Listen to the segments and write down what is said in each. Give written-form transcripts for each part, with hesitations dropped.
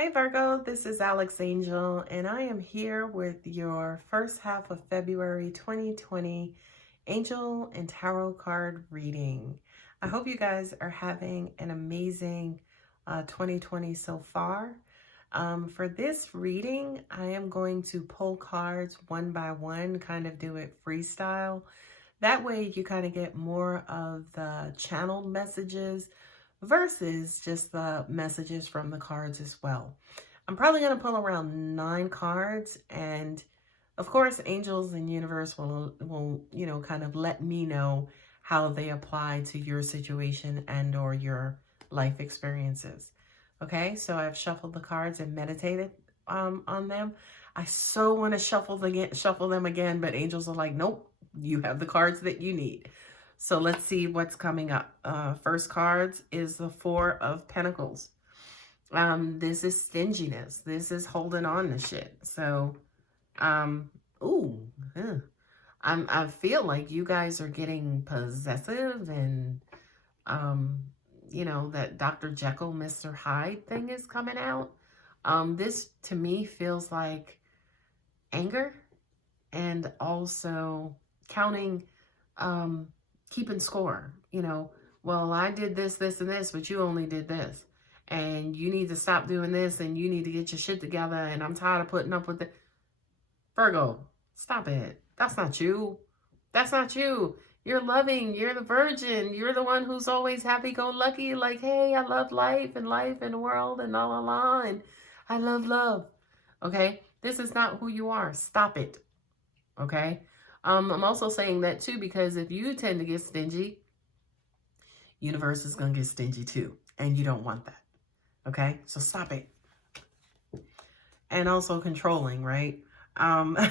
Hey Virgo, this is Alex Angel, and I am here with your first half of February 2020 Angel and Tarot card reading. I hope you guys are having an amazing 2020 so far. For this reading, I am going to pull cards one by one, kind of do it freestyle. That way you kind of get more of the channeled messages versus just the messages from the cards as well. I'm probably going to pull around 9 cards, and of course angels and universe will kind of let me know how they apply to your situation and or your life experiences. Okay, so I've shuffled the cards and meditated on them. I so want to shuffle them again, but angels are like, nope, you have the cards that you need. So let's see what's coming up. First cards is the Four of Pentacles. This is stinginess. This is holding on to shit. So, ooh, I feel like you guys are getting possessive, and that Dr. Jekyll, Mr. Hyde thing is coming out. This to me feels like anger, and also counting, keeping score. Well, I did this, this, and this, but you only did this. And you need to stop doing this, and you need to get your shit together, and I'm tired of putting up with it. Virgo, stop it. That's not you. That's not you. You're loving. You're the virgin. You're the one who's always happy-go-lucky, like, hey, I love life and the world and la, and I love love. Okay? This is not who you are. Stop it. Okay? I'm also saying that, too, because if you tend to get stingy, universe is going to get stingy, too, and you don't want that. Okay, so stop it. And also controlling, right? I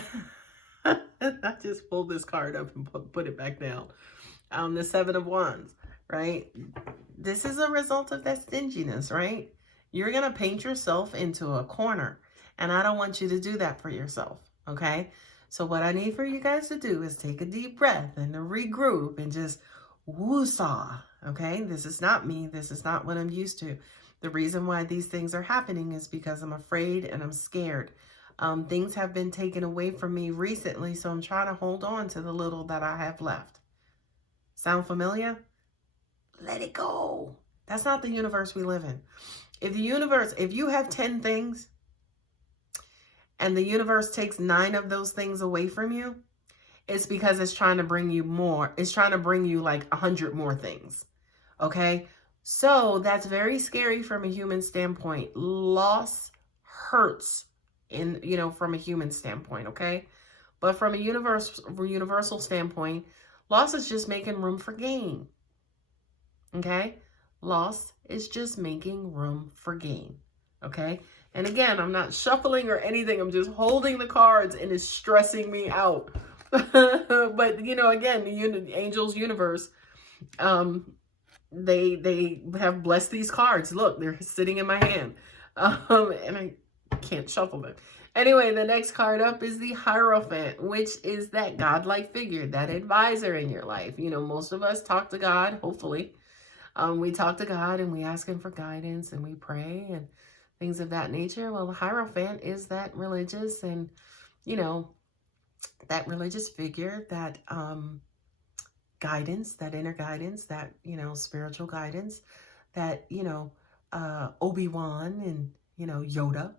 just pulled this card up and put it back down. The Seven of Wands, right? This is a result of that stinginess, right? You're going to paint yourself into a corner, and I don't want you to do that for yourself, okay? So what I need for you guys to do is take a deep breath and to regroup and just woo-saw, okay? This is not me. This is not what I'm used to. The reason why these things are happening is because I'm afraid and I'm scared. Things have been taken away from me recently, so I'm trying to hold on to the little that I have left. Sound familiar? Let it go. That's not the universe we live in. If you have 10 things and the universe takes 9 of those things away from you, it's because it's trying to bring you more. It's trying to bring you like 100 more things. Okay? So that's very scary from a human standpoint. Loss hurts from a human standpoint, okay? But from a universal standpoint, loss is just making room for gain. Okay? Loss is just making room for gain. Okay? And again, I'm not shuffling or anything. I'm just holding the cards, and it's stressing me out. But, again, the angels universe, they have blessed these cards. Look, they're sitting in my hand. And I can't shuffle them. Anyway, the next card up is the Hierophant, which is that godlike figure, that advisor in your life. Most of us talk to God, hopefully. We talk to God and we ask him for guidance and we pray and things of that nature. Well, the Hierophant is that religious and, that religious figure, that guidance, that inner guidance, that, spiritual guidance, that, Obi-Wan and, Yoda,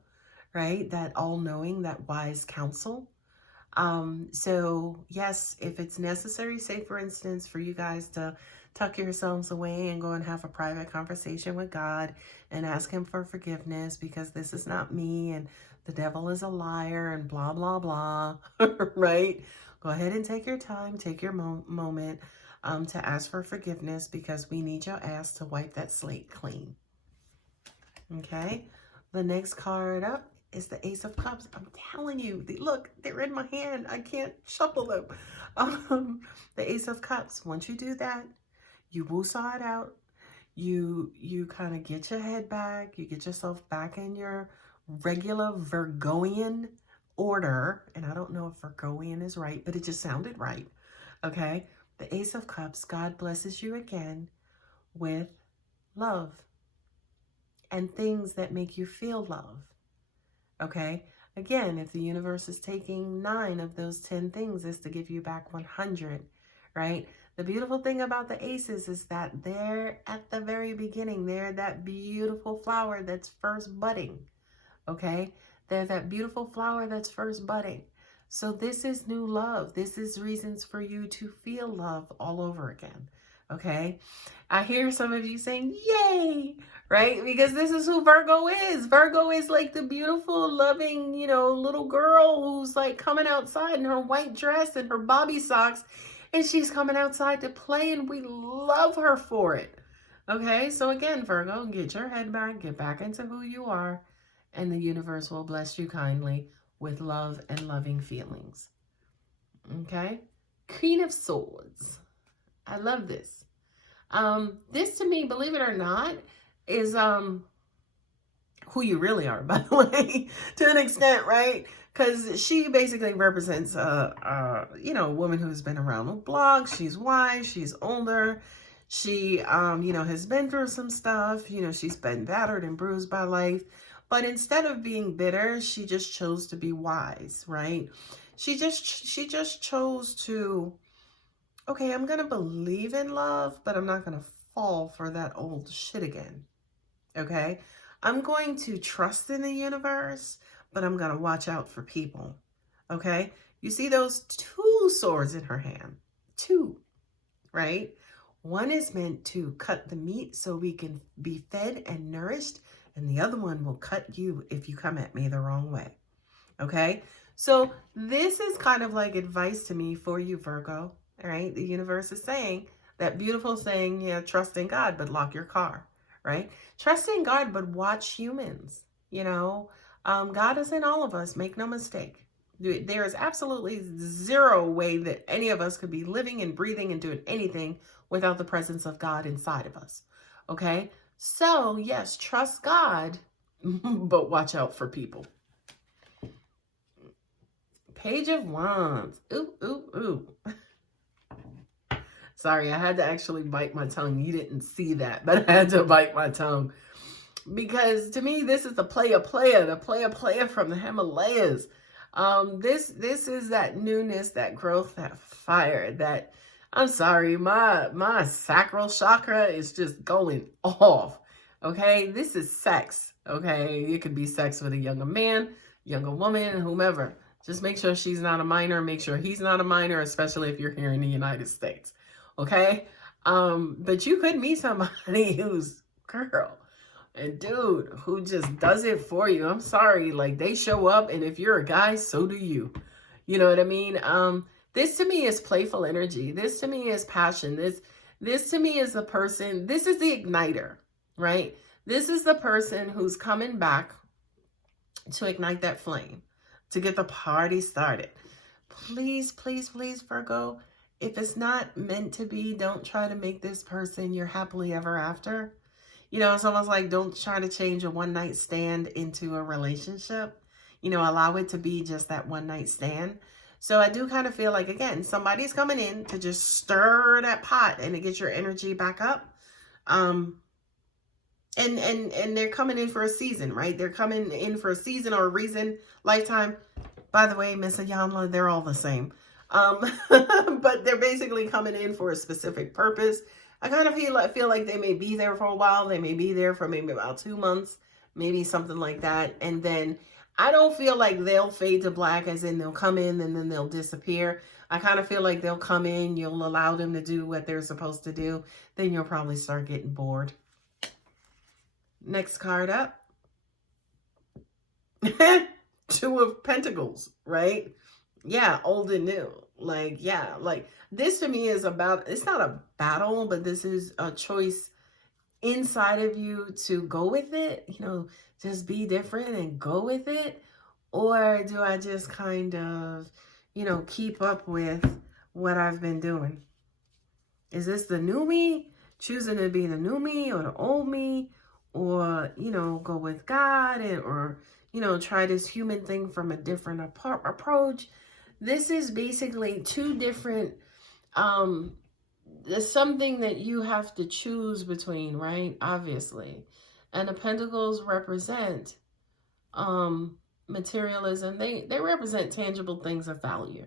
right? That all-knowing, that wise counsel. So yes, if it's necessary, say for instance, for you guys to tuck yourselves away and go and have a private conversation with God and ask him for forgiveness because this is not me and the devil is a liar and blah, blah, blah, right? Go ahead and take your time, take your moment to ask for forgiveness because we need your ass to wipe that slate clean. Okay, the next card up is the Ace of Cups. I'm telling you, look, they're in my hand. I can't shuffle them. The Ace of Cups, once you do that, you woo-saw it out. You kind of get your head back. You get yourself back in your regular Virgoian order. And I don't know if Virgoian is right, but it just sounded right. Okay, the Ace of Cups, God blesses you again with love and things that make you feel love. Okay? Again, if the universe is taking 9 of those 10 things, is to give you back 100, right? The beautiful thing about the aces is that they're at the very beginning. They're that beautiful flower that's first budding, okay? They're that beautiful flower that's first budding. So this is new love. This is reasons for you to feel love all over again, okay? I hear some of you saying, yay, right? Because this is who Virgo is. Virgo is like the beautiful, loving, you know, little girl who's like coming outside in her white dress and her bobby socks, and she's coming outside to play, and we love her for it. Okay, so again, Virgo, get your head back, get back into who you are, and the universe will bless you kindly with love and loving feelings. Okay, Queen of Swords. I love this. This to me, believe it or not, is who you really are, by the way, to an extent, right? Because she basically represents you know, a woman who's been around the block. She's wise, she's older, she you know, has been through some stuff, you know, she's been battered and bruised by life. But instead of being bitter, she just chose to be wise, right? She just chose to, okay, I'm going to believe in love, but I'm not going to fall for that old shit again. Okay? I'm going to trust in the universe, but I'm going to watch out for people. Okay? You see those 2 swords in her hand. 2, right? One is meant to cut the meat so we can be fed and nourished, and the other one will cut you if you come at me the wrong way. Okay? So this is kind of like advice to me for you, Virgo. All right? The universe is saying that beautiful saying, yeah, trust in God, but lock your car, right? Trust in God, but watch humans. You know, God is in all of us. Make no mistake. There is absolutely 0 way that any of us could be living and breathing and doing anything without the presence of God inside of us. Okay? So, yes, trust God, but watch out for people. Page of Wands. Ooh, ooh, ooh. Sorry, I had to actually bite my tongue. You didn't see that, but I had to bite my tongue. Because to me, this is the playa from the Himalayas. This is that newness, that growth, that fire, that, I'm sorry, my sacral chakra is just going off. Okay, this is sex. Okay, it could be sex with a younger man, younger woman, whomever. Just make sure she's not a minor. Make sure he's not a minor, especially if you're here in the United States. Okay, but you could meet somebody who's girl and dude who just does it for you. I'm sorry, like they show up, and if you're a guy, so do you. You know what I mean? This to me is playful energy. This to me is passion. This to me is the person. This is the igniter, right? This is the person who's coming back to ignite that flame, to get the party started. Please, please, please, Virgo, if it's not meant to be, don't try to make this person your happily ever after. You know, it's almost like don't try to change a one-night stand into a relationship. You know, allow it to be just that one-night stand. So I do kind of feel like, again, somebody's coming in to just stir that pot and to get your energy back up. And they're coming in for a season, right? They're coming in for a season or a reason, lifetime. By the way, Miss Ayanla, they're all the same. But they're basically coming in for a specific purpose. I kind of feel like they may be there for a while. They may be there for maybe about 2 months, maybe something like that. And then I don't feel like they'll fade to black, as in they'll come in and then they'll disappear. I kind of feel like they'll come in, you'll allow them to do what they're supposed to do. Then you'll probably start getting bored. Next card up. 2 of Pentacles, right? Yeah, old and new. Like, yeah, like this to me is about, it's not a battle, but this is a choice inside of you to go with it, you know, just be different and go with it. Or do I just kind of, you know, keep up with what I've been doing? Is this the new me, choosing to be the new me or the old me? Or, you know, go with God and, or, you know, try this human thing from a different approach. This is basically 2 different, there's something that you have to choose between, right? Obviously. And the pentacles represent materialism. They represent tangible things of value,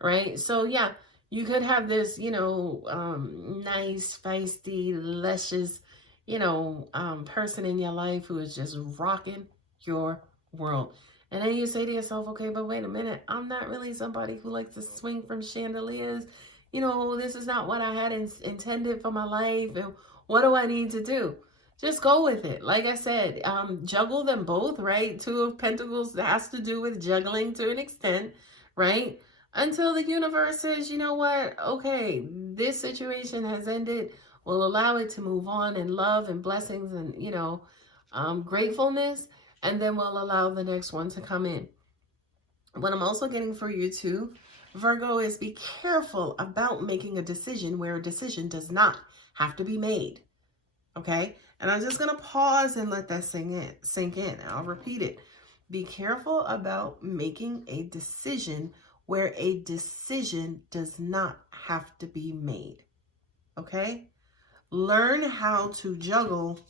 right? So yeah, you could have this, nice, feisty, luscious, person in your life who is just rocking your world. And then you say to yourself, okay, but wait a minute, I'm not really somebody who likes to swing from chandeliers. This is not what I had intended for my life. And what do I need to do? Just go with it. Like I said, juggle them both, right? Two of Pentacles has to do with juggling to an extent, right? Until the universe says, you know what? Okay, this situation has ended. We'll allow it to move on in love and blessings and, gratefulness. And then we'll allow the next one to come in. What I'm also getting for you too, Virgo, is be careful about making a decision where a decision does not have to be made. Okay? And I'm just going to pause and let that sink in. I'll repeat it. Be careful about making a decision where a decision does not have to be made. Okay? Learn how to juggle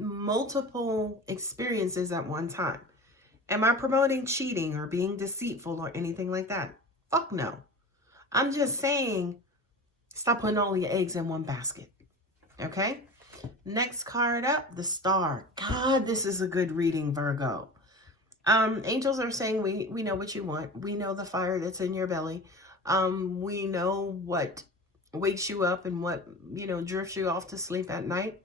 multiple experiences at one time. Am I promoting cheating or being deceitful or anything like that? Fuck no. I'm just saying, stop putting all your eggs in one basket. Okay? Next card up, the Star. God, this is a good reading, Virgo. Angels are saying we know what you want. We know the fire that's in your belly. We know what wakes you up and what, drifts you off to sleep at night.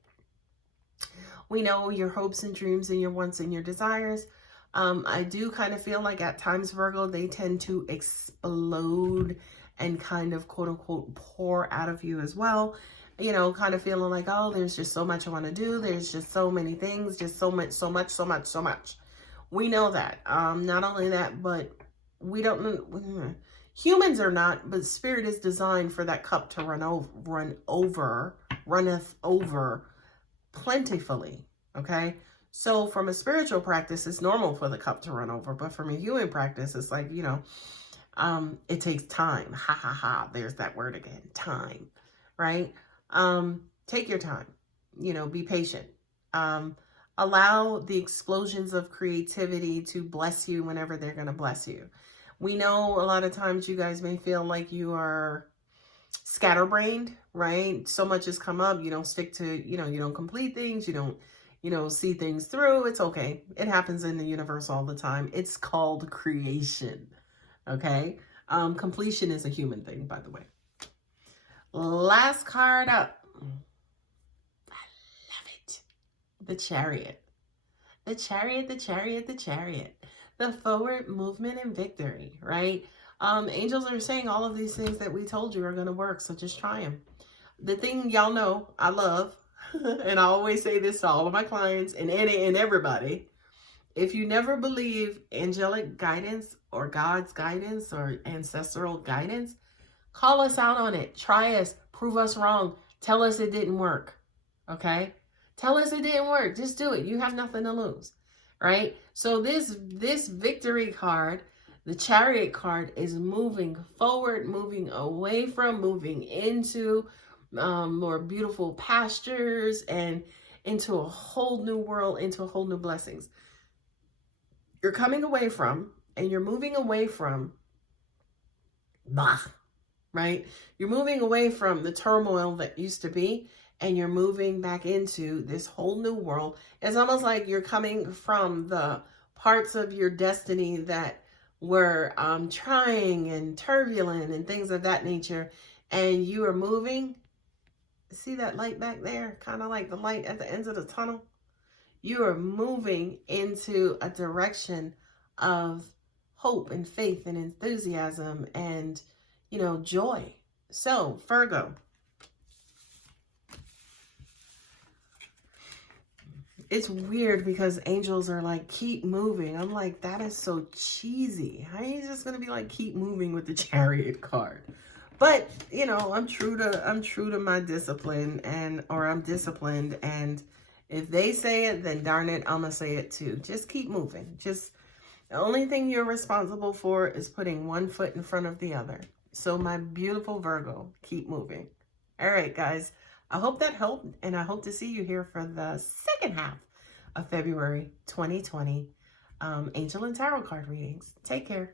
We know your hopes and dreams and your wants and your desires. I do kind of feel like at times, Virgo, they tend to explode and kind of, quote unquote, pour out of you as well. Kind of feeling like, oh, there's just so much I want to do. There's just so many things, just so much. We know that. Not only that, but we don't, humans are not, but spirit is designed for that cup to runneth over plentifully. Okay. So from a spiritual practice, it's normal for the cup to run over, but from a human practice, it's like, it takes time. Ha ha ha. There's that word again. Time. Right. Take your time, be patient. Allow the explosions of creativity to bless you whenever they're going to bless you. We know a lot of times you guys may feel like you are scatterbrained, right? So much has come up. You don't stick to, you don't complete things. You don't, see things through. It's okay. It happens in the universe all the time. It's called creation. Okay. Completion is a human thing, by the way. Last card up. I love it. The Chariot. The Chariot, the Chariot, the Chariot. The forward movement and victory, right? Angels are saying all of these things that we told you are going to work, so just try them. The thing y'all know I love, and I always say this to all of my clients and everybody, if you never believe angelic guidance or God's guidance or ancestral guidance, call us out on it. Try us. Prove us wrong. Tell us it didn't work. Okay? Tell us it didn't work. Just do it. You have nothing to lose. Right? So this victory card, the Chariot card, is moving forward, moving away from, moving into more beautiful pastures and into a whole new world, into a whole new blessings. You're coming away from, and you're moving away from, right? You're moving away from the turmoil that used to be, and you're moving back into this whole new world. It's almost like you're coming from the parts of your destiny that were trying and turbulent and things of that nature, and you are moving. See that light back there? Kind of like the light at the end of the tunnel. You are moving into a direction of hope and faith and enthusiasm and, joy. So, Virgo, it's weird because angels are like, keep moving. I'm like, that is so cheesy. How are you just going to be like, keep moving with the Chariot card? But, I'm true to my discipline, I'm disciplined, and if they say it, then darn it, I'm going to say it too. Just keep moving. The only thing you're responsible for is putting one foot in front of the other. So my beautiful Virgo, keep moving. All right, guys. I hope that helped, and I hope to see you here for the second half of February 2020 Angel and Tarot card readings. Take care.